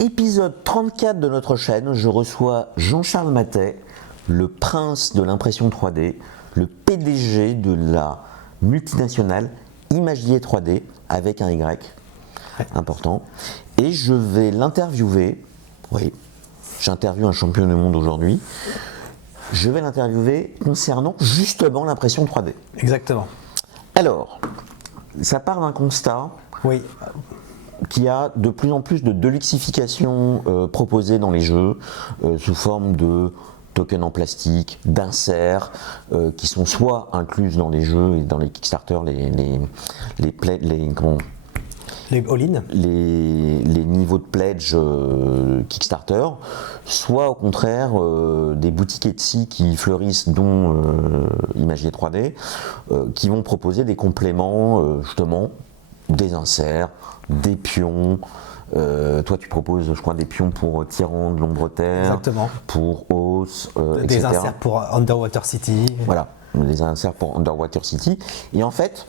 Épisode 34 de notre chaîne, je reçois Jean-Charles Mathey, le prince de l'impression 3D, le PDG de la multinationale Imagier 3D avec un Y important. Et je vais l'interviewer, oui, j'interviewe un champion du monde aujourd'hui, je vais l'interviewer concernant justement l'impression 3D. Exactement. Alors, ça part d'un constat. Oui. Qu'il y a de plus en plus de deluxification proposée dans les jeux sous forme de tokens en plastique, d'inserts qui sont soit incluses dans les jeux et dans les Kickstarter, les all-in, les niveaux de pledge Kickstarter, soit au contraire des boutiques Etsy qui fleurissent, dont Imagier 3D, qui vont proposer des compléments justement, des inserts, des pions. Toi, tu proposes, je crois, des pions pour Tyran de l'ombre terre. Exactement. Pour Os, des etc. inserts pour Underwater City. Voilà, des inserts pour Underwater City. Et en fait,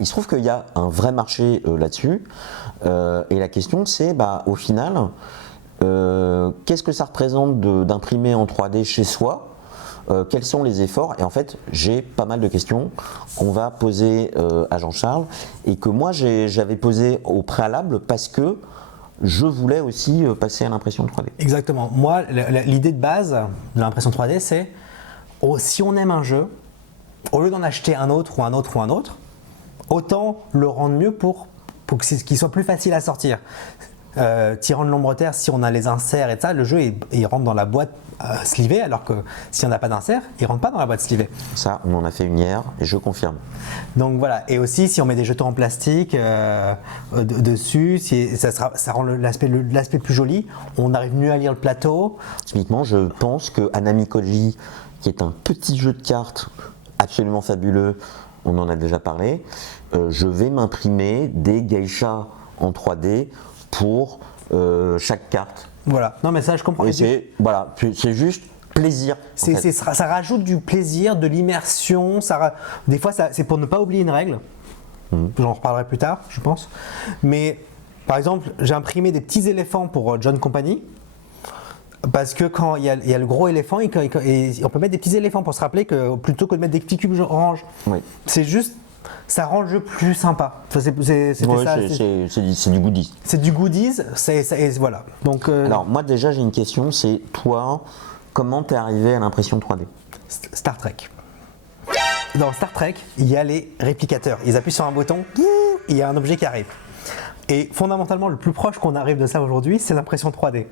il se trouve qu'il y a un vrai marché là-dessus. Et la question, c'est, au final, qu'est-ce que ça représente d'imprimer en 3D chez soi ? Quels sont les efforts? Et en fait, j'ai pas mal de questions qu'on va poser à Jean-Charles et que moi j'avais posé au préalable parce que je voulais aussi passer à l'impression 3D. Exactement. Moi, l'idée de base de l'impression 3D, c'est si on aime un jeu, au lieu d'en acheter un autre ou un autre ou un autre, autant le rendre mieux pour qu'il soit plus facile à sortir. Tyran de l'ombre terre, si on a les inserts et ça, le jeu il rentre dans la boîte slivée, alors que si on n'a pas d'insert, il rentre pas dans la boîte slivée. Ça, on en a fait une hier et je confirme. Donc voilà, et aussi si on met des jetons en plastique dessus, ça rend l'aspect plus joli, on arrive mieux à lire le plateau. Typiquement, je pense que Hanami Koji, qui est un petit jeu de cartes absolument fabuleux, on en a déjà parlé, je vais m'imprimer des geishas en 3D pour chaque carte. Voilà, non mais ça je comprends. Et c'est juste plaisir. Ça rajoute du plaisir, de l'immersion. Des fois, c'est pour ne pas oublier une règle. J'en reparlerai plus tard, je pense. Mais par exemple, j'ai imprimé des petits éléphants pour John Company. Parce que quand il y a le gros éléphant, et on peut mettre des petits éléphants pour se rappeler que plutôt que de mettre des petits cubes orange. Oui. C'est juste. Ça rend le jeu plus sympa. C'est du goodies. C'est du goodies, voilà. Donc, alors moi déjà j'ai une question, c'est toi, comment t'es arrivé à l'impression 3D? Star Trek. Dans Star Trek, il y a les réplicateurs. Ils appuient sur un bouton, il y a un objet qui arrive. Et fondamentalement, le plus proche qu'on arrive de ça aujourd'hui, c'est l'impression 3D.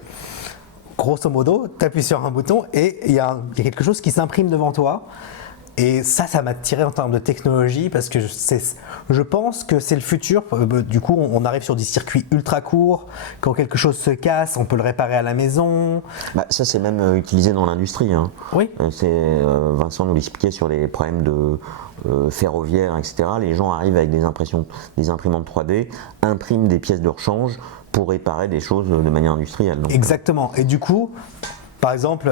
Grosso modo, tu appuies sur un bouton et il y a quelque chose qui s'imprime devant toi. Et ça m'a tiré en termes de technologie parce que je pense que c'est le futur. Du coup, on arrive sur des circuits ultra courts. Quand quelque chose se casse, on peut le réparer à la maison. Ça, c'est même utilisé dans l'industrie. Hein. Oui. Vincent nous l'expliquait sur les problèmes de ferroviaires, etc. Les gens arrivent avec des imprimantes 3D, impriment des pièces de rechange pour réparer des choses de manière industrielle. Donc, exactement. Et du coup, par exemple,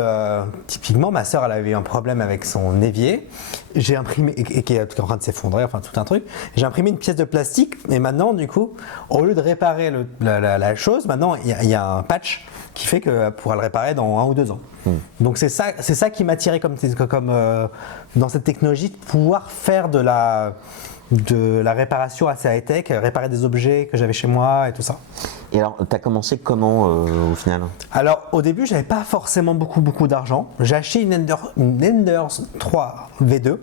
typiquement, ma sœur, elle avait eu un problème avec son évier. J'ai imprimé, et qui est en train de s'effondrer, enfin tout un truc. J'ai imprimé une pièce de plastique, et maintenant, du coup, au lieu de réparer la chose, maintenant, il y a un patch qui fait qu'elle pourra le réparer dans 1 ou 2 ans. Donc c'est ça qui m'a attiré comme dans cette technologie, de pouvoir faire de la réparation assez high-tech, réparer des objets que j'avais chez moi et tout ça. Et alors, tu as commencé comment au final? Alors, au début, j'avais pas forcément beaucoup d'argent. J'ai acheté une Enders 3 V2.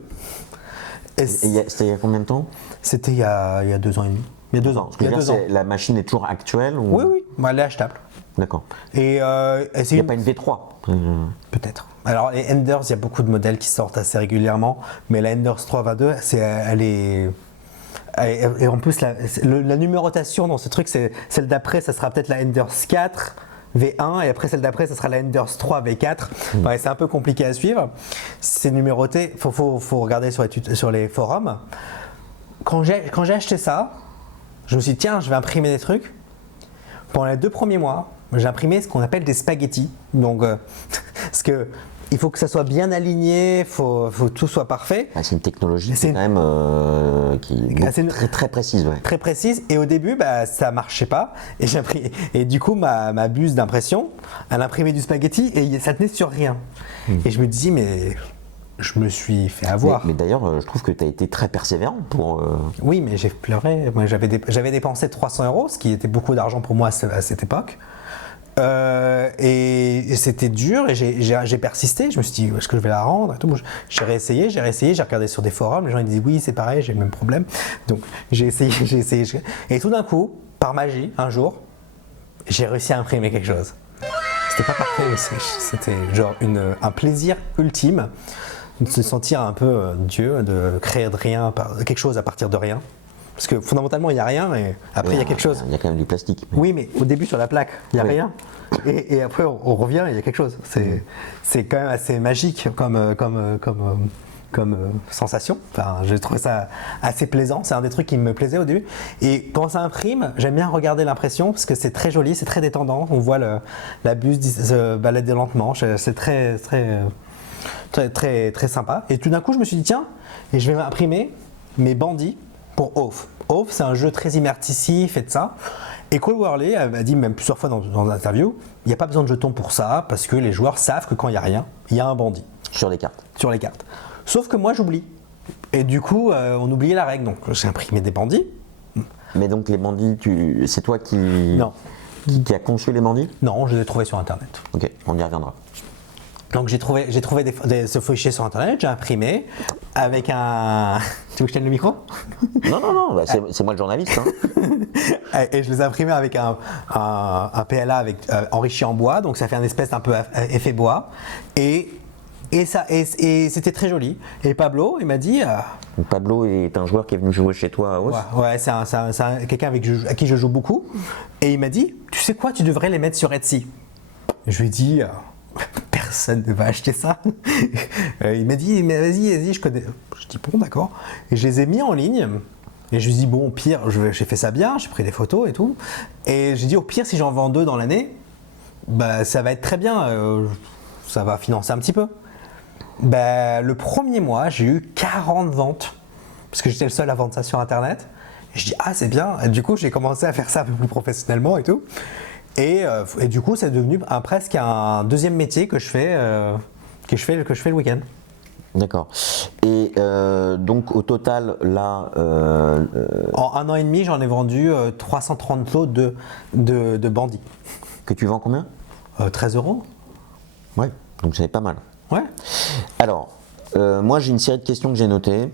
C'était il y a combien de temps? C'était il y a 2 ans et demi. Il y a 2 ans. La machine est toujours actuelle ou... Oui, elle est achetable. D'accord. Et il n'y a pas une V3 Peut-être. Alors, les Enders, il y a beaucoup de modèles qui sortent assez régulièrement, mais la Enders 3 V2, elle est... Et en plus, la numérotation dans ce truc, c'est celle d'après, ça sera peut-être la Enders 4 V1, et après celle d'après, ça sera la Enders 3 V4. Ouais, c'est un peu compliqué à suivre. C'est numéroté, faut regarder sur les forums. Quand j'ai acheté ça, je me suis dit, tiens, je vais imprimer des trucs. Pendant les 2 premiers mois, j'ai imprimé ce qu'on appelle des spaghettis. Donc, parce que il faut que ça soit bien aligné, faut que tout soit parfait. Ah, c'est une technologie C'est quand même qui est très très précise. Ouais. Très précise, et au début ça marchait pas, et du coup ma buse d'impression, elle imprimait du spaghetti et ça tenait sur rien. Et je me dis mais je me suis fait avoir. Mais d'ailleurs, je trouve que tu as été très persévérant pour. Oui, mais j'ai pleuré. Moi, j'avais dépensé 300 €, ce qui était beaucoup d'argent pour moi à cette époque. Et c'était dur, et j'ai persisté. Je me suis dit, est-ce que je vais la rendre et tout. J'ai réessayé, j'ai regardé sur des forums. Les gens ils disent, oui, c'est pareil, j'ai le même problème. Donc j'ai essayé. Et tout d'un coup, par magie, un jour, j'ai réussi à imprimer quelque chose. C'était pas parfait, mais c'était genre un plaisir ultime de se sentir un peu Dieu, de créer de rien, quelque chose à partir de rien. Parce que fondamentalement, il n'y a rien, et après, il y a quelque chose. Il y a quand même du plastique. Oui, mais au début, sur la plaque, il n'y a rien. Et après, on revient, et il y a quelque chose. C'est quand même assez magique comme sensation. Enfin, j'ai trouvé ça assez plaisant. C'est un des trucs qui me plaisait au début. Et quand ça imprime, j'aime bien regarder l'impression parce que c'est très joli, c'est très détendant. On voit la buse se balader lentement. C'est très sympa. Et tout d'un coup, je me suis dit, tiens, et je vais imprimer mes bandits pour Oath. Oath, c'est un jeu très immersif et de ça. Et Cole Wehrle m'a dit, même plusieurs fois dans l'interview, il n'y a pas besoin de jetons pour ça, parce que les joueurs savent que quand il n'y a rien, il y a un bandit. Sur les cartes. Sur les cartes. Sauf que moi, j'oublie. Et du coup, on oubliait la règle. Donc, j'ai imprimé des bandits. Mais donc, les bandits, c'est toi qui. Non. Qui a conçu les bandits? Non, je les ai trouvés sur Internet. Ok, on y reviendra. Donc j'ai trouvé ce fichier sur Internet, j'ai imprimé avec un... Tu veux que je tienne le micro? Non, bah c'est moi le journaliste. Hein. Et je les ai imprimés avec un PLA enrichi en bois, donc ça fait un espèce un peu effet bois. Et c'était très joli. Et Pablo, il m'a dit... Pablo est un joueur qui est venu jouer chez toi à Oath. Ouais, c'est quelqu'un à qui je joue beaucoup. Et il m'a dit, tu sais quoi, tu devrais les mettre sur Etsy. Je lui ai dit... Personne ne va acheter ça. Il m'a dit, mais vas-y, je connais. Je dis, bon, d'accord. Et je les ai mis en ligne. Et je lui ai dit, bon, au pire, j'ai fait ça bien, j'ai pris des photos et tout. Et j'ai dit, au pire, si j'en vends 2 dans l'année, bah, ça va être très bien. Ça va financer un petit peu. Bah, le premier mois, j'ai eu 40 ventes. Parce que j'étais le seul à vendre ça sur Internet. Et je dis, ah, c'est bien. Et du coup, j'ai commencé à faire ça un peu plus professionnellement et tout. Et du coup, c'est devenu presque un deuxième métier que je fais le week-end. D'accord. Et donc au total, là... En 1 an et demi, j'en ai vendu 330 lots de bandits. Que tu vends combien? 13 €. Ouais, donc c'est pas mal. Ouais. Alors, moi j'ai une série de questions que j'ai notées.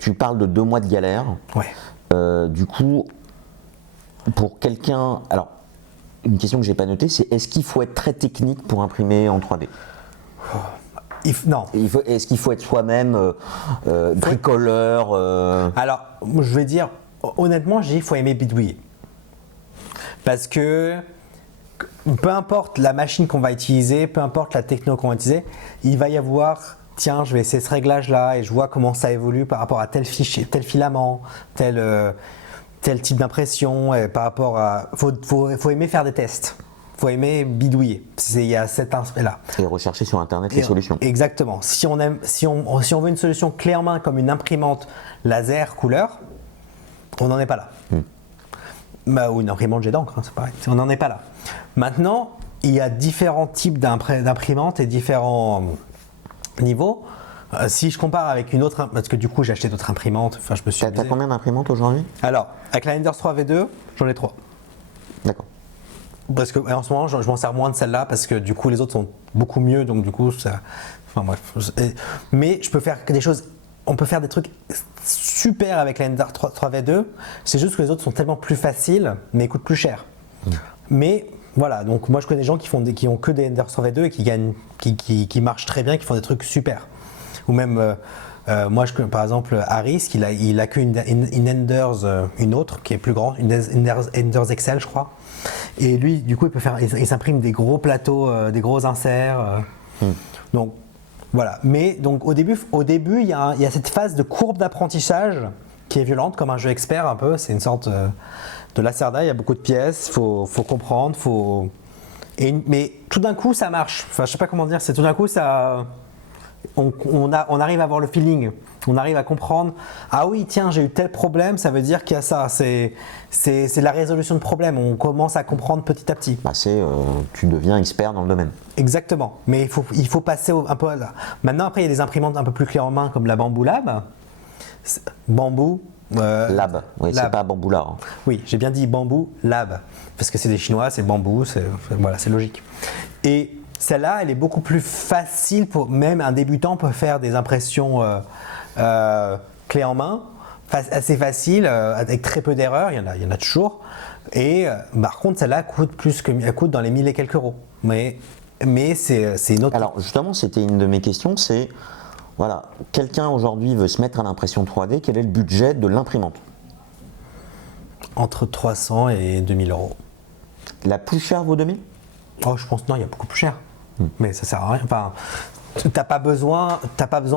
Tu parles de 2 mois de galère. Ouais. Du coup, pour quelqu'un... Alors, une question que j'ai pas notée, c'est est-ce qu'il faut être très technique pour imprimer en 3D? Non. Est-ce qu'il faut être soi-même bricoleur Alors, je vais dire, honnêtement, il faut aimer bidouiller. Parce que peu importe la machine qu'on va utiliser, peu importe la techno qu'on va utiliser, il va y avoir, tiens, je vais essayer ce réglage-là et je vois comment ça évolue par rapport à tel fichier, tel filament, tel type d'impression, et par rapport à... Faut aimer faire des tests. Faut aimer bidouiller. Il y a cet aspect-là. Et rechercher sur Internet les solutions. Exactement. Si on veut une solution clé en main comme une imprimante laser couleur, on n'en est pas là. Ou une imprimante jet d'encre, hein, c'est pareil. On n'en est pas là. Maintenant, il y a différents types d'imprimantes et différents niveaux. Si je compare avec une autre, parce que du coup j'ai acheté d'autres imprimantes, enfin je me suis. T'as combien d'imprimantes aujourd'hui? Alors, avec la Enders 3 V2, j'en ai 3. D'accord. Parce que en ce moment, je m'en sers moins de celle-là parce que du coup les autres sont beaucoup mieux, donc du coup ça. Enfin bref. Mais je peux faire des choses. On peut faire des trucs super avec la Enders 3 V2. C'est juste que les autres sont tellement plus faciles, mais coûtent plus cher. Mais voilà, donc moi je connais des gens qui ont que des Enders 3 V2 et qui gagnent, qui marchent très bien, qui font des trucs super. Ou même, moi, par exemple, Harris, il a qu'une Enders, une autre qui est plus grande, une Enders XL, je crois. Et lui, du coup, il s'imprime des gros plateaux, des gros inserts. Donc, voilà. Mais donc, au début, il y a cette phase de courbe d'apprentissage qui est violente, comme un jeu expert un peu. C'est une sorte de Lacerda, il y a beaucoup de pièces, il faut comprendre, Mais tout d'un coup, ça marche. Enfin, je sais pas comment dire. C'est tout d'un coup, ça, on arrive à avoir le feeling. On arrive à comprendre. Ah oui, tiens, j'ai eu tel problème. Ça veut dire qu'il y a ça. C'est la résolution de problème. On commence à comprendre petit à petit. Bah, tu deviens expert dans le domaine. Exactement. Mais il faut passer un peu là. Maintenant, après, il y a des imprimantes un peu plus clés en main comme la Bamboo Lab. Bamboo. Lab, oui, c'est Lab. pas Bamboula. Hein. Oui, j'ai bien dit Bamboo Lab, parce que c'est des Chinois, c'est bambou, voilà, c'est logique. Et celle-là, elle est beaucoup plus facile pour même un débutant peut faire des impressions clés en main, assez facile, avec très peu d'erreurs, il y en a toujours. Et par contre, celle-là elle coûte dans les 1000 et quelques euros. Mais c'est une autre. Alors justement, c'était une de mes questions, c'est voilà, quelqu'un aujourd'hui veut se mettre à l'impression 3D, quel est le budget de l'imprimante? Entre 300 et 2000 euros. La plus chère vaut 2000? Oh, je pense non, il y a beaucoup plus cher. Mais ça sert à rien. Enfin, t'as pas besoin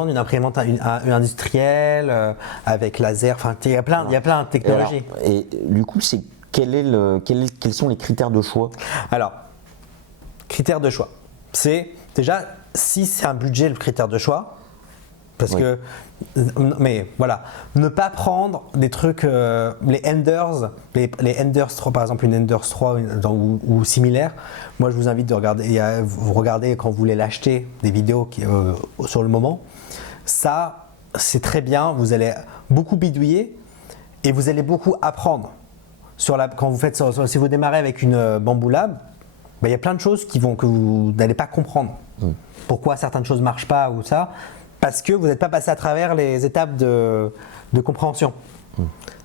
d'une imprimante industrielle avec laser. Enfin, il y a plein de technologies. Et du coup, quels sont les critères de choix? Alors, critères de choix. C'est déjà si c'est un budget le critère de choix. Parce que, mais voilà, ne pas prendre des trucs, les Enders, les Enders 3, par exemple une Enders 3 ou similaire. Moi, je vous invite de regarder, vous regardez quand vous voulez l'acheter, des vidéos sur le moment. Ça, c'est très bien, vous allez beaucoup bidouiller et vous allez beaucoup apprendre. Quand vous faites, si vous démarrez avec une Bamboo Lab, il y a plein de choses que vous n'allez pas comprendre. Pourquoi certaines choses ne marchent pas ou ça. Parce que vous n'êtes pas passé à travers les étapes de compréhension.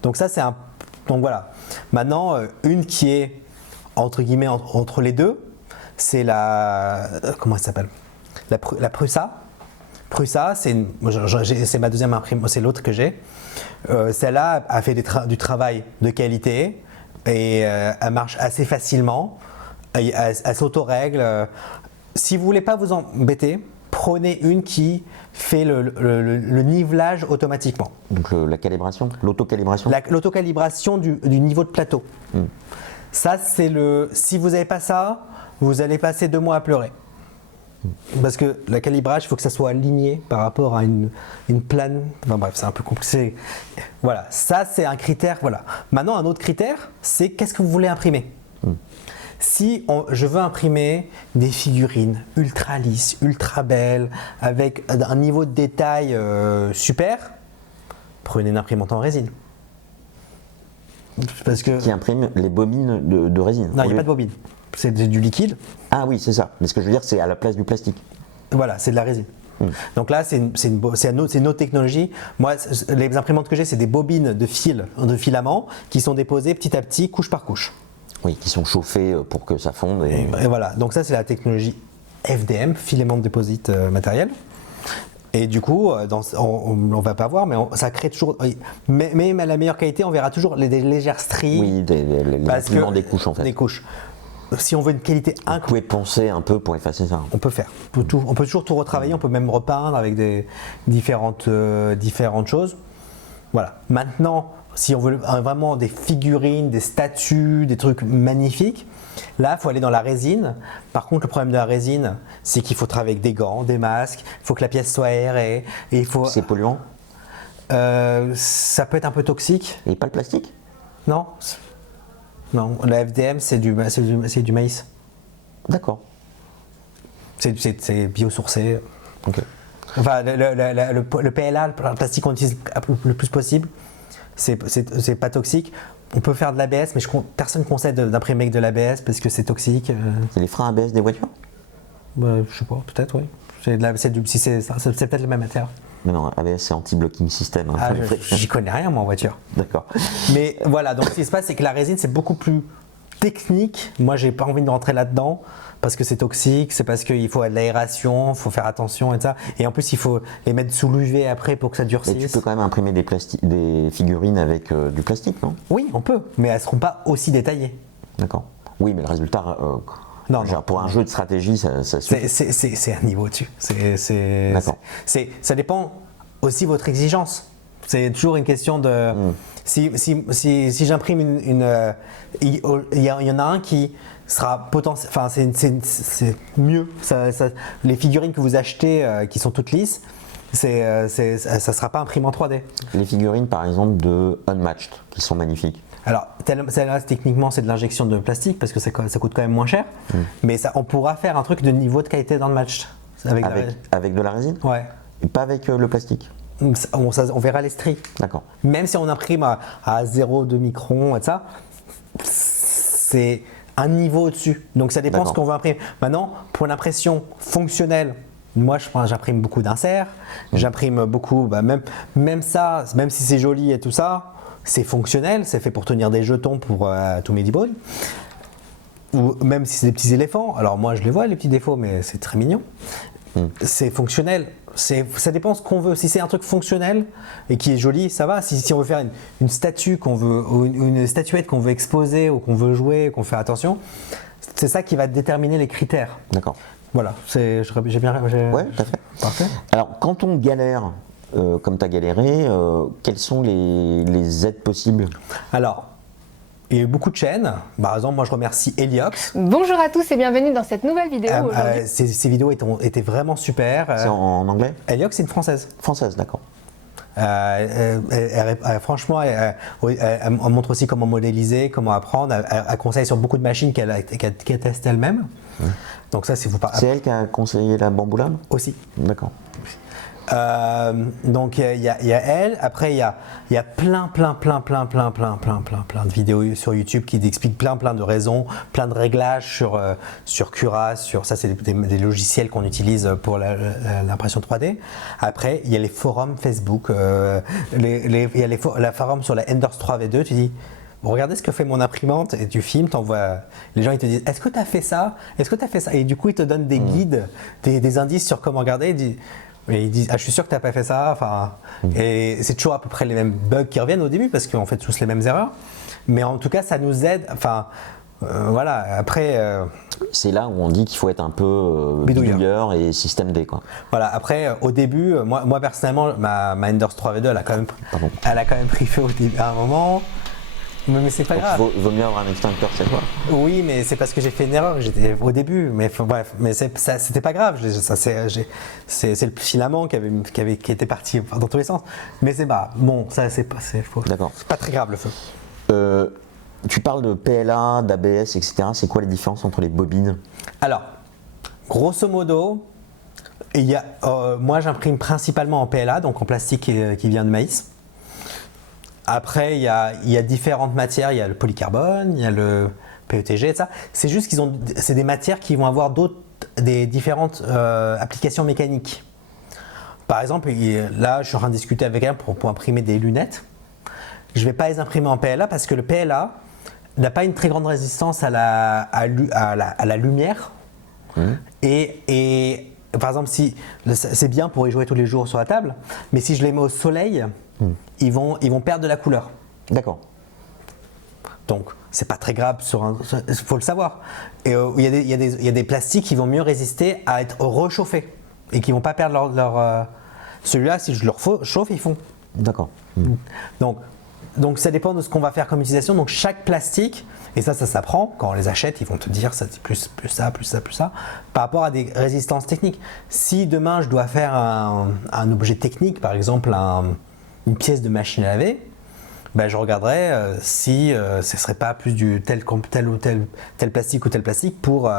Donc ça, donc voilà. Maintenant, une qui est, entre guillemets, entre les deux, c'est comment elle s'appelle? La Prusa. Prusa, c'est ma deuxième imprimante, c'est l'autre que j'ai. Celle-là a fait du travail de qualité et elle marche assez facilement. Elle s'auto-règle. Si vous ne voulez pas vous embêter, prenez une qui fait le nivelage automatiquement. Donc la calibration, l'autocalibration. L'autocalibration du niveau de plateau. Ça, si vous n'avez pas ça, vous allez passer 2 mois à pleurer. Parce que le calibrage, il faut que ça soit aligné par rapport à une plane. Enfin bref, c'est un peu compliqué. Voilà, ça c'est un critère. Voilà. Maintenant, un autre critère, c'est qu'est-ce que vous voulez imprimer. Si je veux imprimer des figurines ultra lisses, ultra belles, avec un niveau de détail super, prenez une imprimante en résine. Parce que... Qui imprime les bobines de résine. Non, il n'y a pas de bobine. C'est du liquide. Ah oui, c'est ça. Mais ce que je veux dire, c'est à la place du plastique. Voilà, c'est de la résine. Donc là, c'est une autre technologie. Moi, les imprimantes que j'ai, c'est des bobines de filaments qui sont déposées petit à petit, couche par couche. Oui, qui sont chauffés pour que ça fonde. Et voilà, donc ça c'est la technologie FDM, Filament Deposit Matériel. Et du coup, on ne va pas voir, mais ça crée toujours. Même à la meilleure qualité, on verra toujours des légères stries. Oui, des couches en fait. Des couches. Si on veut une qualité incroyable. Vous pouvez penser un peu pour effacer ça. On peut faire. On peut toujours tout retravailler, on peut même repeindre avec des différentes choses. Voilà. Maintenant, si on veut vraiment des figurines, des statues, des trucs magnifiques, là, il faut aller dans la résine. Par contre, le problème de la résine, c'est qu'il faut travailler avec des gants, des masques, il faut que la pièce soit aérée. C'est polluant? Ça peut être un peu toxique. Et pas le plastique? Non. Non, la FDM, c'est du maïs. D'accord. C'est biosourcé. Ok. Enfin, le PLA, le plastique qu'on utilise le plus possible, c'est pas toxique. On peut faire de l'ABS, mais personne ne conseille d'imprimer avec de l'ABS parce que c'est toxique. C'est les freins ABS des voitures? Je sais pas, peut-être oui. C'est peut-être la même matière. Mais non, ABS c'est anti-blocking system. Hein, j'y connais rien moi en voiture. D'accord. Mais voilà, donc ce qui se passe, c'est que la résine c'est beaucoup plus technique. Moi, j'ai pas envie de rentrer là-dedans parce que c'est toxique, c'est parce qu'il faut de l'aération, il faut faire attention et ça. Et en plus, il faut les mettre sous l'UV après pour que ça durcisse. Et tu peux quand même imprimer des figurines avec du plastique, non? Oui, on peut, mais elles ne seront pas aussi détaillées. D'accord. Oui, mais le résultat, non, pour un jeu de stratégie, ça suffit. C'est un niveau au-dessus. D'accord. Ça dépend aussi de votre exigence. C'est toujours une question de. Si j'imprime il y en a un qui sera potentiel. Enfin, c'est mieux. Les figurines que vous achetez qui sont toutes lisses, ça ne sera pas imprimé en 3D. Les figurines, par exemple, de Unmatched, qui sont magnifiques. Alors, celle-là, techniquement, c'est de l'injection de plastique parce que ça coûte quand même moins cher. Mais on pourra faire un truc de niveau de qualité dans le match. Avec de la résine? Ouais. Et pas avec le plastique? On verra les stries. D'accord. Même si on imprime à 0,2 microns et ça, c'est un niveau au-dessus. Donc ça dépend de ce qu'on veut imprimer. Maintenant, pour l'impression fonctionnelle, moi j'imprime beaucoup d'inserts, j'imprime beaucoup, même ça, même si c'est joli et tout ça, c'est fonctionnel, c'est fait pour tenir des jetons pour tous mes D-Bones. Ou même si c'est des petits éléphants, alors moi je les vois les petits défauts, mais c'est très mignon. C'est fonctionnel. Ça dépend ce qu'on veut. Si c'est un truc fonctionnel et qui est joli, ça va. Si on veut faire une statue qu'on veut, ou une statuette qu'on veut exposer ou qu'on veut jouer, qu'on fait attention, c'est ça qui va déterminer les critères. D'accord. Voilà, j'ai bien. Ouais, tout à fait. Parfait. Alors, quand on galère, comme tu as galéré, quelles sont les aides possibles? Alors, il y a eu beaucoup de chaînes. Par exemple, moi je remercie Heliox. Bonjour à tous et bienvenue dans cette nouvelle vidéo aujourd'hui. Ces vidéos étaient vraiment super. C'est en anglais? Heliox, c'est une française. Française, d'accord. Franchement, elle montre aussi comment modéliser, comment apprendre. Elle conseille sur beaucoup de machines qu'elle teste elle-même. Donc ça, si vous parlez. C'est elle qui a conseillé la bamboulame? Aussi. D'accord. Donc il y a elle. Après il y a plein de vidéos sur YouTube qui expliquent plein de raisons, plein de réglages sur Cura, ça c'est des logiciels qu'on utilise pour l'impression 3D. Après il y a les forums Facebook, il y a la forum sur la Enders 3V2. Tu dis regardez ce que fait mon imprimante et tu filmes, t'envoies. Les gens ils te disent est-ce que tu as fait ça? Est-ce que tu as fait ça? Et du coup ils te donnent des guides, des indices sur comment regarder. Et ils disent je suis sûr que tu n'as pas fait ça. Enfin, et c'est toujours à peu près les mêmes bugs qui reviennent au début parce qu'on fait tous les mêmes erreurs. Mais en tout cas, ça nous aide. Enfin, voilà. Après. C'est là où on dit qu'il faut être un peu bidouilleur et système D, quoi. Voilà. Après, au début, moi personnellement, ma Enders 3V2, elle a quand même pris feu à un moment. Mais c'est pas grave. Il vaut mieux avoir un extincteur chez toi. Oui, mais c'est parce que j'ai fait une erreur. J'étais au début, mais bref, mais c'était pas grave. C'est le filament qui était parti dans tous les sens. Mais c'est pas bon. Ça c'est pas très grave le feu. Tu parles de PLA, d'ABS, etc. C'est quoi les différences entre les bobines? Alors, grosso modo, moi j'imprime principalement en PLA, donc en plastique qui vient de maïs. Après, il y a différentes matières, il y a le polycarbone, il y a le PETG et ça. C'est juste c'est des matières qui vont avoir des différentes applications mécaniques. Par exemple, là, je suis en train de discuter avec elle pour imprimer des lunettes. Je ne vais pas les imprimer en PLA parce que le PLA n'a pas une très grande résistance à la lumière. Et par exemple, c'est bien pour y jouer tous les jours sur la table, mais si je les mets au soleil, ils vont perdre de la couleur. D'accord. Donc, c'est pas très grave, il faut le savoir. Et il y a des plastiques qui vont mieux résister à être rechauffés et qui vont pas perdre leur celui-là, si je le chauffe, ils font. D'accord. Donc, ça dépend de ce qu'on va faire comme utilisation. Donc, chaque plastique, et ça s'apprend, quand on les achète, ils vont te dire ça, c'est plus ça, par rapport à des résistances techniques. Si demain, je dois faire un objet technique, par exemple, une pièce de machine à laver, je regarderai si ce ne serait pas plus du tel ou tel plastique ou tel plastique pour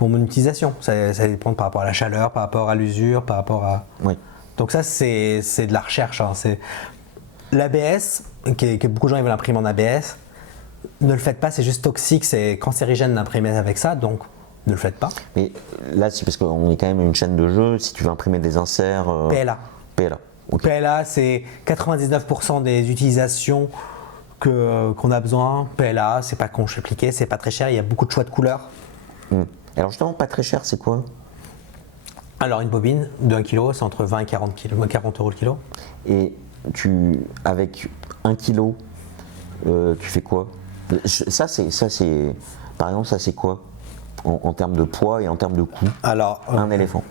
mon utilisation. Ça dépend par rapport à la chaleur, par rapport à l'usure, par rapport à… Oui. Donc ça, c'est de la recherche. C'est l'ABS, que beaucoup de gens veulent imprimer en ABS, ne le faites pas, c'est juste toxique, c'est cancérigène d'imprimer avec ça, donc ne le faites pas. Mais là, c'est parce qu'on est quand même une chaîne de jeu, si tu veux imprimer des inserts… PLA. PLA. Okay. PLA, c'est 99% des utilisations qu'on a besoin. PLA, c'est pas compliqué, c'est pas très cher, il y a beaucoup de choix de couleurs. Alors justement, pas très cher, c'est quoi? Alors une bobine de 1 kg, c'est entre 20 et 40 euros le kilo. Et avec 1 kg, tu fais quoi? Ça c'est, par exemple, ça c'est quoi en termes de poids et en termes de coût? Alors, un éléphant.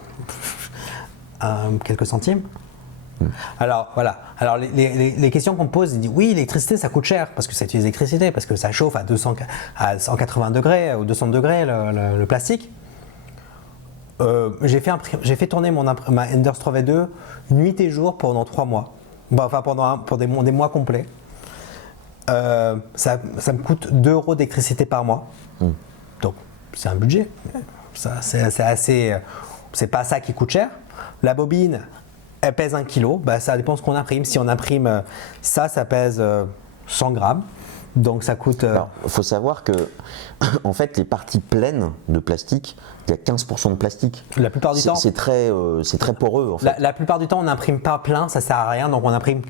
Quelques centimes. Alors voilà. Alors les questions qu'on me pose, ils disent oui, l'électricité ça coûte cher parce que ça utilise l'électricité, parce que ça chauffe à 180 degrés ou 200 degrés le plastique. J'ai fait tourner ma Enders 3V2 nuit et jour pendant 3 mois. Enfin pour des mois complets. Ça me coûte 2 € d'électricité par mois. Donc c'est un budget. C'est pas ça qui coûte cher. La bobine, elle pèse 1 kg. Ça dépend de ce qu'on imprime. Si on imprime ça pèse 100 grammes. Donc ça coûte. Alors, il faut savoir que, en fait, les parties pleines de plastique, il y a 15% de plastique. La plupart du temps. C'est très poreux, en fait. La plupart du temps, on n'imprime pas plein, ça sert à rien. Donc on imprime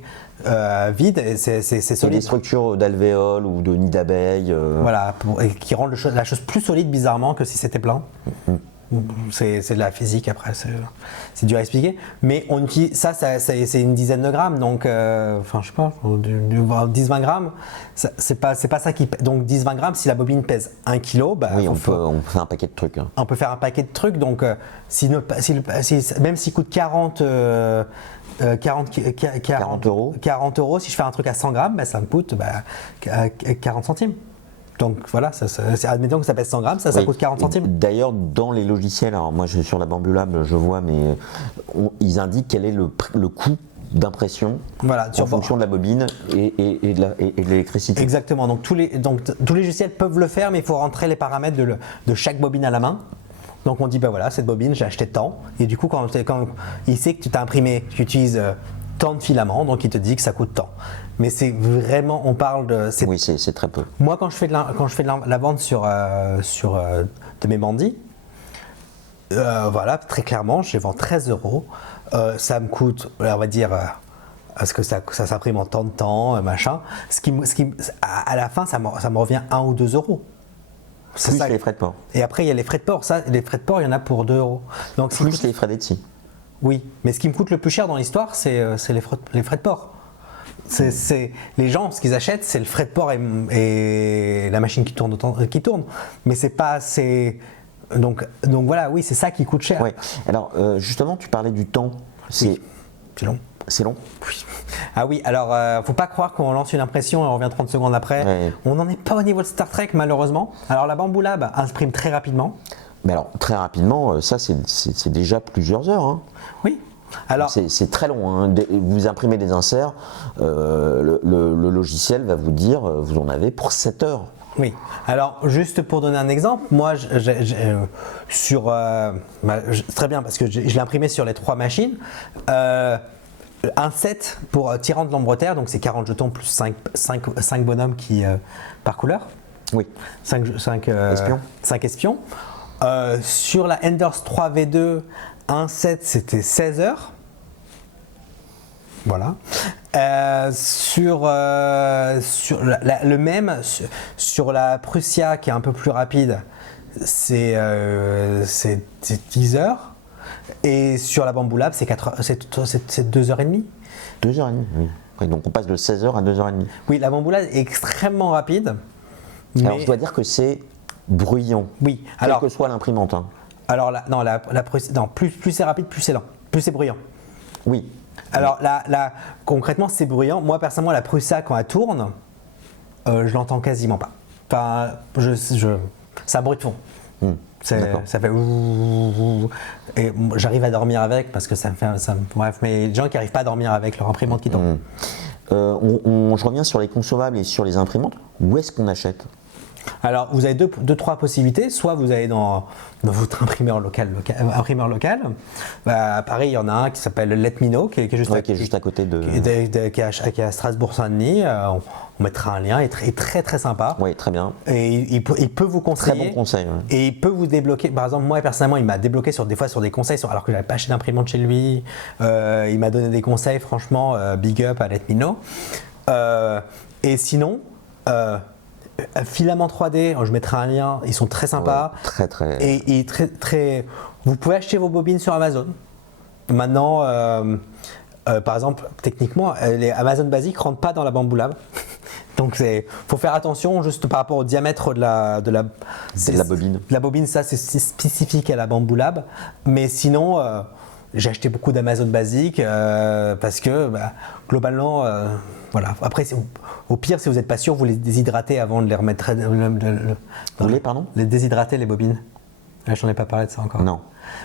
vide et c'est C'est solide. des structures d'alvéoles ou de nids d'abeilles. Voilà, et qui rendent la chose plus solide bizarrement que si c'était plein. C'est de la physique après, c'est dur à expliquer. Mais on utilise ça c'est une dizaine de grammes, donc enfin je sais pas, 10-20 grammes, c'est pas ça qui pèse. Donc 10-20 grammes, si la bobine pèse 1 kg, oui, on peut faire un paquet de trucs. Hein. On peut faire un paquet de trucs, donc même s'il coûte 40 €, si je fais un truc à 100 grammes, ça me coûte 40 centimes. Donc voilà, admettons que ça pèse 100 grammes, ça coûte 40 centimes. D'ailleurs, dans les logiciels, alors moi je suis sur la Bambulab, je vois, mais ils indiquent quel est le coût d'impression en fonction de la bobine et de l'électricité. Exactement, donc tous les logiciels peuvent le faire, mais il faut rentrer les paramètres de chaque bobine à la main. Donc on dit, voilà, cette bobine, j'ai acheté tant, et du coup quand il sait que tu t'as imprimé, tu utilises tant de filaments, donc il te dit que ça coûte tant. Mais c'est vraiment, on parle de. Oui, c'est très peu. Moi, quand je fais de la vente sur de mes bandits, voilà, très clairement, je les vends 13 €. Ça me coûte, on va dire, parce que ça s'imprime en tant de temps, machin. À la fin, ça me revient 1 ou 2 €. Plus les frais de port. Et après, il y a les frais de port. Les frais de port, il y en a pour 2 €. Donc, plus les frais d'Etsy. Oui, mais ce qui me coûte le plus cher dans l'histoire, c'est les frais de port. Les gens, ce qu'ils achètent, c'est le frais de port et la machine qui tourne. Mais c'est pas assez. Donc voilà, oui, c'est ça qui coûte cher. Oui. Alors justement, tu parlais du temps. C'est long. C'est long. Oui. Ah oui, alors faut pas croire qu'on lance une impression et on revient 30 secondes après. Ouais. On n'en est pas au niveau de Star Trek malheureusement. Alors la Bambulab imprime très rapidement. Mais alors très rapidement, ça c'est déjà plusieurs heures. Hein. Oui. Alors, c'est très long. Hein. Vous imprimez des inserts, le logiciel va vous dire vous en avez pour 7 heures. Oui. Alors, juste pour donner un exemple, moi, très bien parce que je l'ai imprimé sur les 3 machines. Un set pour tirant de l'ombre terre, donc c'est 40 jetons plus 5 bonhommes par couleur. Oui. 5 espions. 5 espions. Sur la Enders 3V2, un set c'était 16 heures. Voilà. Sur la Prussia qui est un peu plus rapide, c'est 10 heures. Et sur la Bambulab, c'est 2h30. 2h30, oui. Oui, donc on passe de 16h à 2h30. Oui, la Bambulab est extrêmement rapide. Alors je dois dire que c'est bruyant. Oui. Quelle que soit l'imprimante. Hein. Alors plus c'est rapide, plus c'est lent, plus c'est bruyant. Oui. Alors là, concrètement, c'est bruyant. Moi personnellement, la Prussa quand elle tourne, je l'entends quasiment pas. Enfin, c'est un bruit de fond. Ça fait ouh, et j'arrive à dormir avec parce que bref, mais les gens qui n'arrivent pas à dormir avec leur imprimante qui tourne. Je reviens sur les consommables et sur les imprimantes. Où est-ce qu'on achète ? Alors, vous avez trois possibilités. Soit vous allez dans votre imprimeur local. À Paris, il y en a un qui s'appelle Let Me Know, qui est juste à côté de. Qui est à Strasbourg-Saint-Denis. On mettra un lien. Il est très très sympa. Oui, très bien. Et il peut vous conseiller. Très bon conseil. Ouais. Et il peut vous débloquer. Par exemple, moi personnellement, il m'a débloqué des fois sur des conseils, alors que j'avais pas acheté d'imprimante chez lui. Il m'a donné des conseils. Franchement, big up à Let Me Know. Et sinon. Filament 3D, je mettrai un lien, ils sont très sympas. Ouais, très. Et vous pouvez acheter vos bobines sur Amazon. Maintenant, par exemple, techniquement, les Amazon basiques ne rentrent pas dans la Bambulab. Donc il faut faire attention juste par rapport au diamètre de la bobine. La bobine, ça c'est spécifique à la Bambulab. Mais sinon, j'ai acheté beaucoup d'Amazon basique parce que globalement, voilà. Après, au pire, si vous n'êtes pas sûr, vous les déshydratez avant de les remettre. Vous voulez, pardon? Les déshydrater, les bobines. Là, j'en ai pas parlé de ça encore. Non.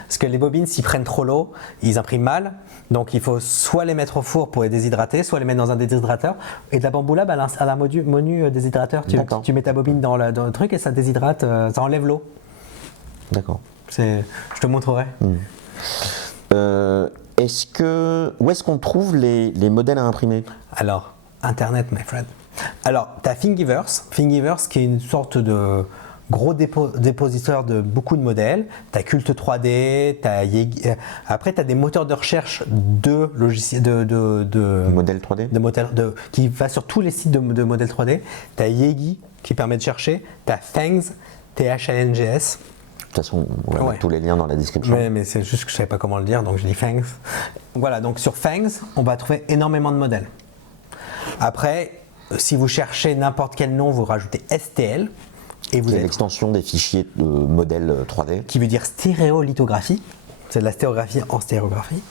Parce que les bobines, s'ils prennent trop l'eau, ils impriment mal. Donc il faut soit les mettre au four pour les déshydrater, soit les mettre dans un déshydrateur. Et de la Bambu Lab, elle a un menu déshydrateur. Tu mets ta bobine dans le truc et ça déshydrate, ça enlève l'eau. D'accord. Je te montrerai. Où est-ce qu'on trouve les modèles à imprimer? Alors, Internet, my friend. Alors, tu as Thingiverse. Thingiverse qui est une sorte de gros dépositeur de beaucoup de modèles. Tu as Cult 3D, après tu as des moteurs de recherche de logiciels de modèles 3D qui va sur tous les sites de modèles 3D. Tu as Yegi qui permet de chercher, tu as Fangs, THANGS. De toute façon, on va mettre tous les liens dans la description. Mais c'est juste que je ne savais pas comment le dire, donc je dis Fangs. Voilà, donc sur Fangs, on va trouver énormément de modèles. Après, si vous cherchez n'importe quel nom, vous rajoutez STL. Et vous c'est l'extension des fichiers de modèles 3D. Qui veut dire stéréolithographie. C'est de la stéréographie en stéréographie.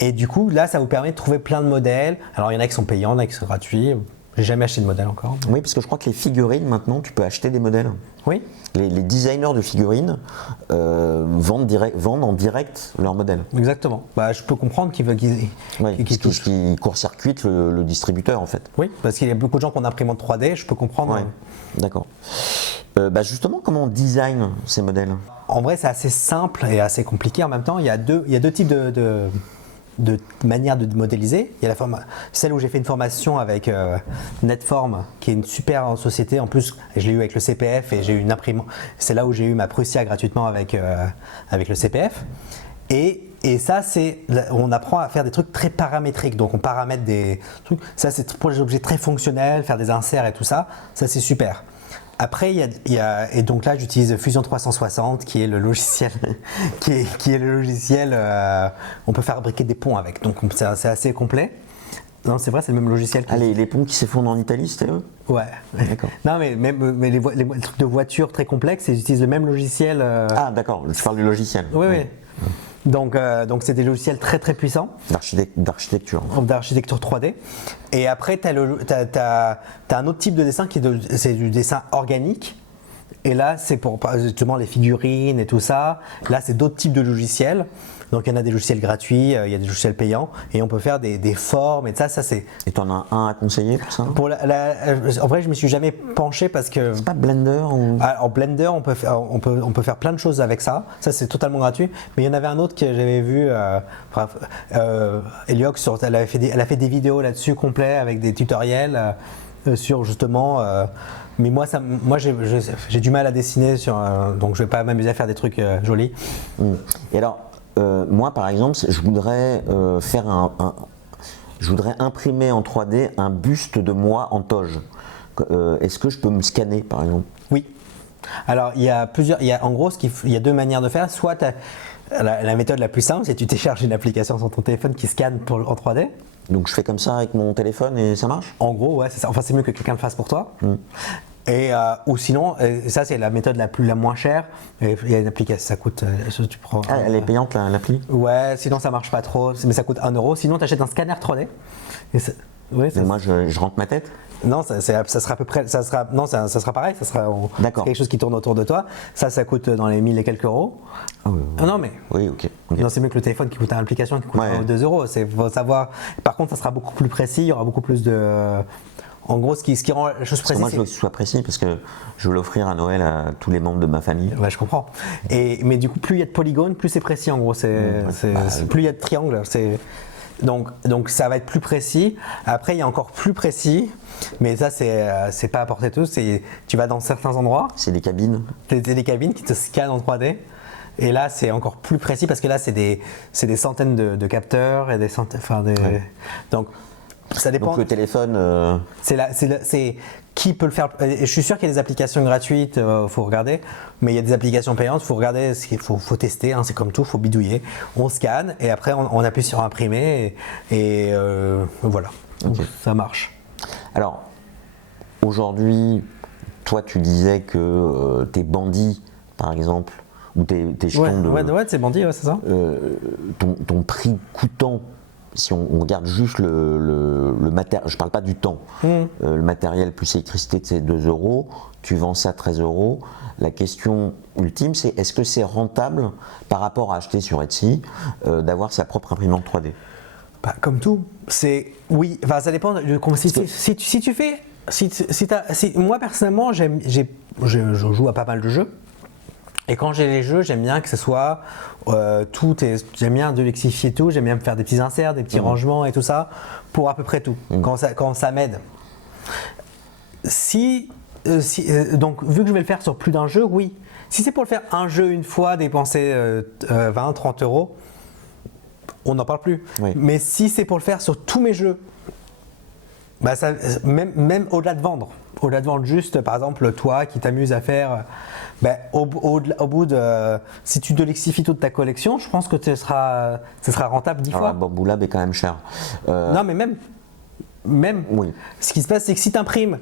Et du coup, là, ça vous permet de trouver plein de modèles. Alors, il y en a qui sont payants, il y en a qui sont gratuits. J'ai jamais acheté de modèle encore. Oui, parce que je crois que les figurines, maintenant, tu peux acheter des modèles. Oui. Les designers de figurines vendent en direct leurs modèles. Exactement. Je peux comprendre qu'ils veulent qu'ils court-circuitent le distributeur, en fait. Oui, parce qu'il y a beaucoup de gens qui ont une imprimante 3D, je peux comprendre. Ouais. D'accord. Justement, comment on design ces modèles? En vrai, c'est assez simple et assez compliqué en même temps. Il y a deux types de manières de modéliser. Il y a celle où j'ai fait une formation avec Netform, qui est une super société. En plus, je l'ai eu avec le CPF et j'ai eu une imprimante. C'est là où j'ai eu ma Prusia gratuitement avec le CPF. Et ça, on apprend à faire des trucs très paramétriques. Donc, on paramètre des trucs. Ça, c'est pour les objets très fonctionnels, faire des inserts et tout ça. Ça, c'est super. Après, et donc là, j'utilise Fusion 360, qui est le logiciel, qui est le logiciel. On peut fabriquer des ponts avec. Donc, c'est assez complet. Non, c'est vrai, c'est le même logiciel. Les ponts qui s'effondrent en Italie, c'était eux? Ouais. D'accord. Non, mais les trucs de voitures très complexes, ils utilisent le même logiciel. Ah, d'accord. Je parle du logiciel. Oui. Donc c'est des logiciels très très puissants. D'architecture. D'architecture 3D. Et après, tu as un autre type de dessin c'est du dessin organique. Et là, c'est pour justement les figurines et tout ça. Là, c'est d'autres types de logiciels. Donc, il y en a des logiciels gratuits, il y a des logiciels payants. Et on peut faire des formes et ça c'est... Et tu en as un à conseiller pour ça? En vrai, je ne me suis jamais penché parce que... C'est pas Blender ou... En Blender, on peut faire plein de choses avec ça. Ça, c'est totalement gratuit. Mais il y en avait un autre que j'avais vu. Eliox, elle a fait des vidéos là-dessus complets avec des tutoriels sur justement... mais moi j'ai du mal à dessiner, donc je ne vais pas m'amuser à faire des trucs jolis. Et alors, moi par exemple, je voudrais je voudrais imprimer en 3D un buste de moi en toge. Est-ce que je peux me scanner par exemple? Oui. Alors en gros, il y a deux manières de faire. Soit la méthode la plus simple, c'est que tu télécharges une application sur ton téléphone qui scanne en 3D. Donc je fais comme ça avec mon téléphone et ça marche? En gros, ouais, c'est ça. Enfin, c'est mieux que quelqu'un le fasse pour toi. Ou sinon, ça c'est la méthode la moins chère. Il y a une application, ça coûte. Tu prends, elle est payante l'appli? Ouais, sinon ça marche pas trop, mais ça coûte 1 euro. Sinon, tu achètes un scanner 3D. Mais moi je rentre ma tête? Non, ça sera à peu près. Ça sera pareil. Ça sera quelque chose qui tourne autour de toi. Ça coûte dans les 1000 et quelques euros. Ah oui. Non, mais. Oui, ok. Non, c'est mieux que le téléphone qui coûte une application qui coûte 2 euros. Faut savoir. Par contre, ça sera beaucoup plus précis. Il y aura beaucoup plus de. En gros, ce qui rend la chose précise. Moi, je veux que ce soit précis parce que je veux l'offrir à Noël à tous les membres de ma famille. Ouais, je comprends. Mais du coup, plus il y a de polygones, plus c'est précis. En gros, plus il y a de triangles. Donc ça va être plus précis. Après, il y a encore plus précis, mais ça c'est pas à portée de tous. Tu vas dans certains endroits. C'est des cabines. C'est des cabines qui te scannent en 3D. Et là, c'est encore plus précis parce que là, c'est des centaines de capteurs et des centaines. Donc ça dépend. Donc le téléphone. C'est qui peut le faire. Et je suis sûr qu'il y a des applications gratuites, faut regarder, mais il y a des applications payantes, faut regarder, faut tester, c'est comme tout, faut bidouiller. On scanne et après on appuie sur imprimer et voilà, donc, ça marche. Alors aujourd'hui, toi tu disais que tes bandits, par exemple, ou tes jetons Ouais, c'est bandit, ouais, c'est ça. ton prix coûtant, si on regarde juste le matériel, je ne parle pas du temps, le matériel plus électricité, c'est 2 €, tu vends ça 13 €. La question ultime, c'est est-ce que c'est rentable par rapport à acheter sur Etsy d'avoir sa propre imprimante 3D? Bah, comme tout, c'est oui. Enfin, ça dépend. Si tu fais, moi personnellement, je joue à pas mal de jeux. Et quand j'ai les jeux, j'aime bien que ce soit j'aime bien délexifier tout, j'aime bien me faire des petits inserts, des petits rangements et tout ça pour à peu près tout. Quand ça m'aide. Donc, vu que je vais le faire sur plus d'un jeu, oui. Si c'est pour le faire un jeu une fois, dépenser 20-30 €, on n'en parle plus. Oui. Mais si c'est pour le faire sur tous mes jeux, bah même au-delà de vendre juste, par exemple, toi qui t'amuses à faire, au bout de, si tu délexifies toute ta collection, je pense que ce sera rentable 10 fois. Alors, Bamboo Lab est quand même cher. Non, mais même. Oui. Ce qui se passe, c'est que si tu imprimes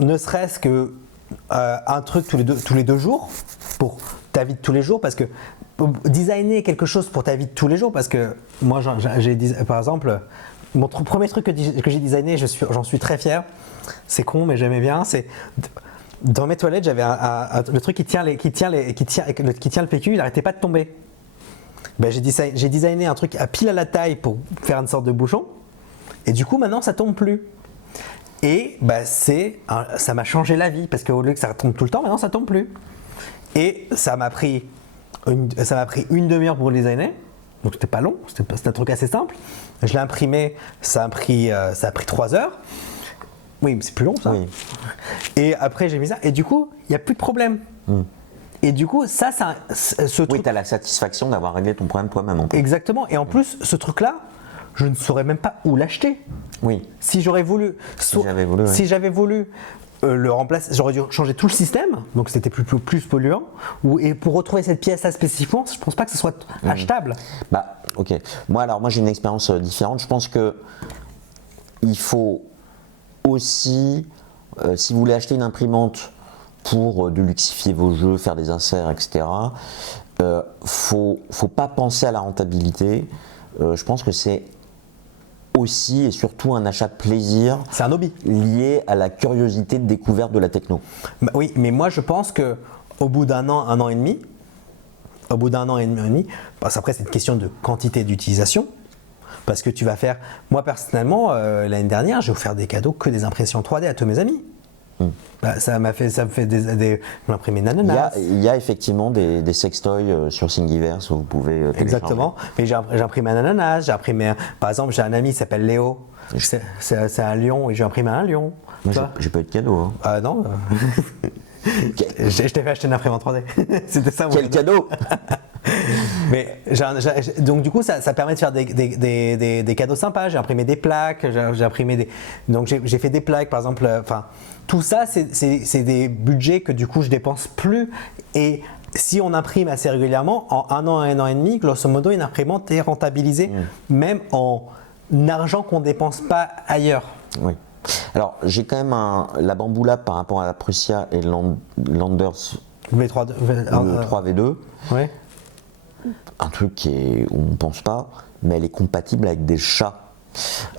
ne serait-ce que un truc tous les 2 jours pour ta vie de tous les jours, parce que designer quelque chose pour ta vie de tous les jours, parce que moi, par exemple, mon premier truc que j'ai designé, j'en suis très fier. C'est con, mais j'aimais bien. C'est dans mes toilettes, j'avais le truc qui tient le PQ, il n'arrêtait pas de tomber. J'ai designé un truc pile à la taille pour faire une sorte de bouchon. Et du coup, maintenant, ça tombe plus. Et ça m'a changé la vie parce qu'au lieu que ça tombe tout le temps, maintenant ça tombe plus. Et ça m'a pris une demi-heure pour le designer, donc c'était pas long, c'était un truc assez simple. Je l'ai imprimé, ça a pris 3 heures. Oui, mais c'est plus long ça. Oui. Et après j'ai mis ça, et du coup il n'y a plus de problème. Et du coup ce truc. Oui, tu as la satisfaction d'avoir réglé ton problème toi-même. Exactement. Et en plus, ce truc-là, je ne saurais même pas où l'acheter. Oui. Si j'avais voulu, le remplacer, j'aurais dû changer tout le système, donc c'était plus polluant. Et pour retrouver cette pièce-là spécifiquement, je pense pas que ce soit achetable. Ok. Moi j'ai une expérience différente. Je pense que il faut aussi, si vous voulez acheter une imprimante pour luxifier vos jeux, faire des inserts, etc. Faut pas penser à la rentabilité. Je pense que c'est aussi et surtout un achat de plaisir. C'est un hobby lié à la curiosité de découverte de la techno. Oui, mais moi je pense que au bout d'un an et demi, parce qu'après c'est une question de quantité d'utilisation, parce que tu vas faire. Moi personnellement, l'année dernière, j'ai offert des cadeaux que des impressions 3D à tous mes amis. Ça me fait imprimé une ananas. Il y a effectivement des sextoys sur Thingiverse où vous pouvez télécharger. Exactement. Mais j'ai imprimé un ananas, par exemple, j'ai un ami qui s'appelle Léo. C'est un lion et j'ai imprimé un lion. Moi, j'ai pas eu de cadeau. Hein. Non. Je t'ai fait acheter une imprimante 3D. C'était ça. Quel cadeau. Mais donc du coup ça permet de faire des cadeaux sympas. J'ai imprimé des plaques, donc j'ai fait des plaques par exemple. Tout ça c'est des budgets que du coup je dépense plus. Et si on imprime assez régulièrement, en un an et demi, grosso modo, une imprimante est rentabilisée, même en argent qu'on dépense pas ailleurs. Oui. Alors j'ai quand même la Bamboo Lab par rapport à la Prusia et Landers V3V2. Ouais. Un truc où on ne pense pas, mais elle est compatible avec des chats.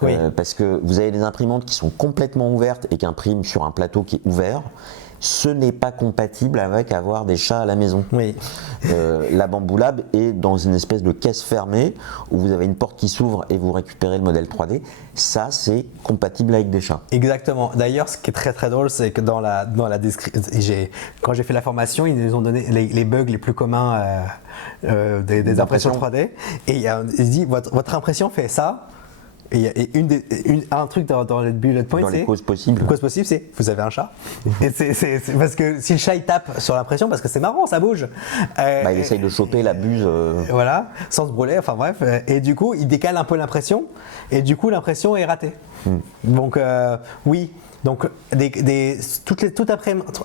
Oui. Parce que vous avez des imprimantes qui sont complètement ouvertes et qui impriment sur un plateau qui est ouvert. Ce n'est pas compatible avec avoir des chats à la maison. Oui. La Bamboo Lab est dans une espèce de caisse fermée où vous avez une porte qui s'ouvre et vous récupérez le modèle 3D. Ça, c'est compatible avec des chats. Exactement. D'ailleurs, ce qui est très très drôle, c'est que dans la description, quand j'ai fait la formation, ils nous ont donné les bugs les plus communs des impressions 3D. Et ils disent votre impression fait ça. Et un truc dans le bullet point, dans c'est les causes possibles. La cause possible, c'est vous avez un chat. Et c'est parce que si le chat il tape sur l'impression, parce que c'est marrant, ça bouge. Il essaye de choper la buse. Voilà, sans se brûler. Enfin bref. Et du coup, il décale un peu l'impression. Et du coup, l'impression est ratée. Donc oui. Donc toute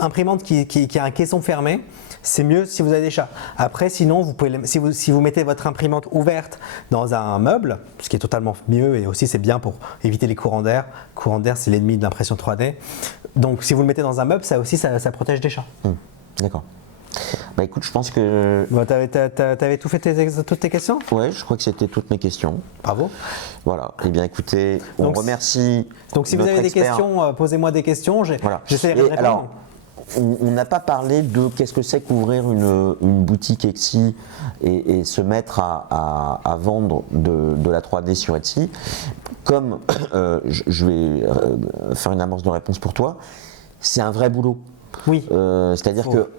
imprimante qui a un caisson fermé, c'est mieux si vous avez des chats. Après, sinon, vous pouvez si vous mettez votre imprimante ouverte dans un meuble, ce qui est totalement mieux et aussi c'est bien pour éviter les courants d'air. Courant d'air, c'est l'ennemi de l'impression 3D. Donc, si vous le mettez dans un meuble, ça aussi, ça protège des chats. D'accord. Bah écoute, je pense que... Bon, t'avais tout fait toutes tes questions? Ouais, je crois que c'était toutes mes questions. Bravo. Voilà. Eh bien écoutez, on Donc, remercie Donc si vous notre avez des expert. questions, posez-moi des questions, Voilà. j'essaierai Et de répondre. alors, on n'a pas parlé de qu'est-ce que c'est qu'ouvrir une boutique Etsy et se mettre à vendre de la 3D sur Etsy. Comme je vais faire une amorce de réponse pour toi, c'est un vrai boulot. Oui. C'est-à-dire que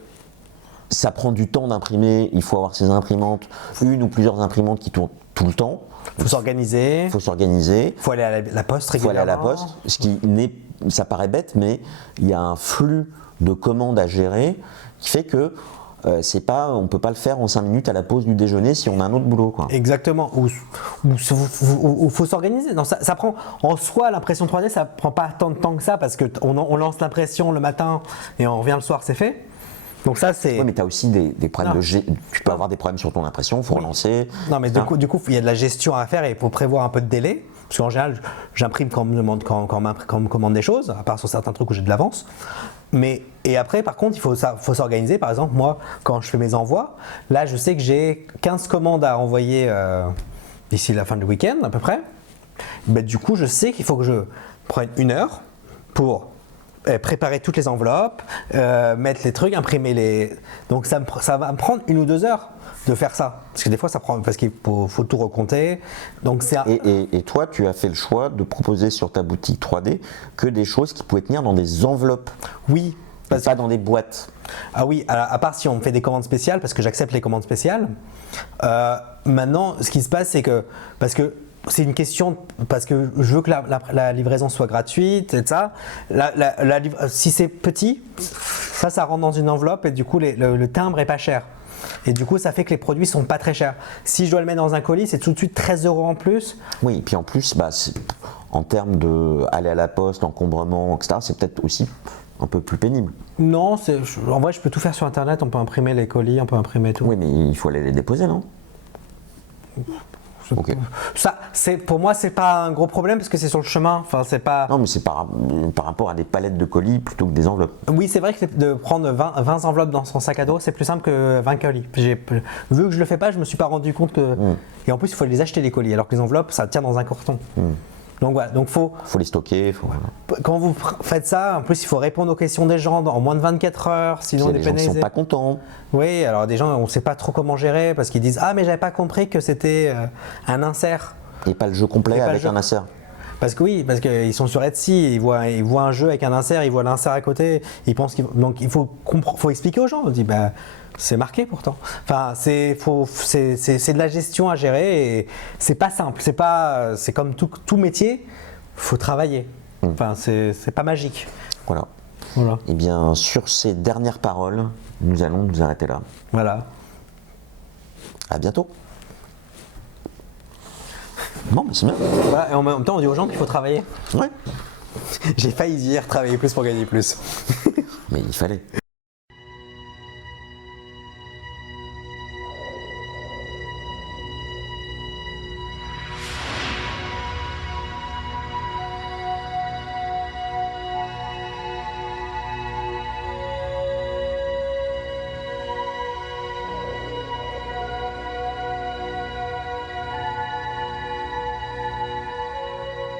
ça prend du temps d'imprimer, il faut avoir ses imprimantes, une ou plusieurs imprimantes qui tournent tout le temps. Il faut s'organiser. Il faut s'organiser. Il faut aller à la poste Il faut aller régulièrement. à la poste, ce qui n'est, ça paraît bête, mais il y a un flux de commandes à gérer qui fait que c'est pas, on ne peut pas le faire en 5 minutes à la pause du déjeuner si on a un autre boulot, quoi. Exactement. Ou faut s'organiser. Non, ça prend en soi l'impression 3D, ça prend pas tant de temps que ça parce que on lance l'impression le matin et on revient le soir, c'est fait. Donc ça c'est. Oui, mais tu as aussi des problèmes Non. tu peux avoir des problèmes sur ton impression, il faut relancer. Non, mais etc. du coup, il y a de la gestion à faire et il faut prévoir un peu de délai. Parce qu'en général, j'imprime quand on me demande, quand on me commande des choses, à part sur certains trucs où j'ai de l'avance. Et après, par contre, il faut s'organiser. Par exemple, moi, quand je fais mes envois, là, je sais que j'ai 15 commandes à envoyer d'ici la fin du week-end, à peu près. Ben, du coup, je sais qu'il faut que je prenne 1 heure pour préparer toutes les enveloppes, mettre les trucs, imprimer les. Donc, ça va me prendre 1 ou 2 heures de faire ça. Parce que des fois, ça prend. Parce qu'il faut tout recompter. Donc, c'est. Et toi, tu as fait le choix de proposer sur ta boutique 3D que des choses qui pouvaient tenir dans des enveloppes, Oui. et pas dans des boîtes. Ah oui, à part si on me fait des commandes spéciales, parce que j'accepte les commandes spéciales. Maintenant, ce qui se passe, c'est que, parce que c'est une question, parce que je veux que la livraison soit gratuite et ça. Si c'est petit, ça rentre dans une enveloppe et du coup, le timbre est pas cher. Et du coup, ça fait que les produits sont pas très chers. Si je dois le mettre dans un colis, c'est tout de suite 13 € en plus. Oui, et puis en plus, en termes d'aller à la poste, encombrement, etc., c'est peut-être aussi un peu plus pénible. Non, en vrai, je peux tout faire sur Internet. On peut imprimer les colis, on peut imprimer tout. Oui, mais il faut aller les déposer, non? Ok. Ça, pour moi, c'est pas un gros problème parce que c'est sur le chemin. Enfin, c'est pas. Non, mais c'est par rapport à des palettes de colis plutôt que des enveloppes. Oui, c'est vrai que de prendre 20 enveloppes dans son sac à dos, c'est plus simple que 20 colis. Vu que je le fais pas, je me suis pas rendu compte que. Et en plus, il faut les acheter les colis, alors que les enveloppes, ça tient dans un carton. Donc voilà, donc Faut les stocker. quand vous faites ça, en plus, il faut répondre aux questions des gens en moins de 24 heures, sinon on est Les gens qui pénalisé. sont pas contents. Oui, alors des gens, on ne sait pas trop comment gérer parce qu'ils disent ah mais j'avais pas compris que c'était un insert. Et pas le jeu complet Et pas le avec jeu. un insert. Parce que oui, parce qu'ils sont sur Etsy, ils voient un jeu avec un insert, ils voient l'insert à côté, ils pensent donc il faut expliquer aux gens. On dit bah c'est marqué pourtant. Enfin c'est de la gestion à gérer et c'est pas simple. C'est comme tout métier, faut travailler. Enfin c'est pas magique. Voilà. Voilà. Et bien, sur ces dernières paroles, nous allons nous arrêter là. Voilà. À bientôt. Bon, mais c'est bien. Voilà, et en même temps on dit aux gens qu'il faut travailler. Ouais. J'ai failli dire travailler plus pour gagner plus. Mais il fallait.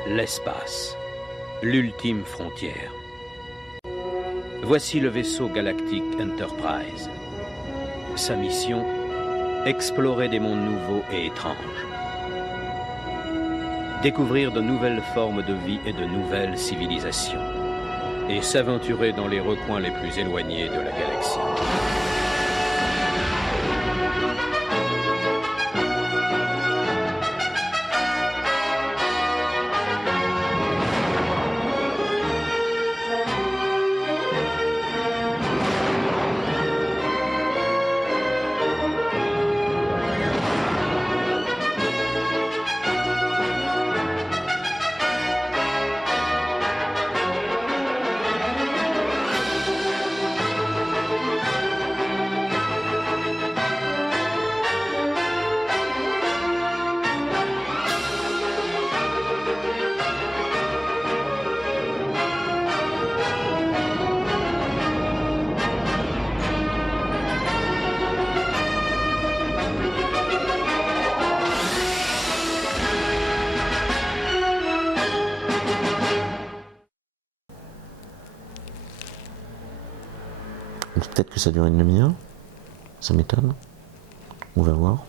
L'espace, l'ultime frontière. Voici le vaisseau galactique Enterprise. Sa mission, explorer des mondes nouveaux et étranges. Découvrir de nouvelles formes de vie et de nouvelles civilisations. Et s'aventurer dans les recoins les plus éloignés de la galaxie. Peut-être que ça dure une demi-heure. Ça m'étonne. On va voir.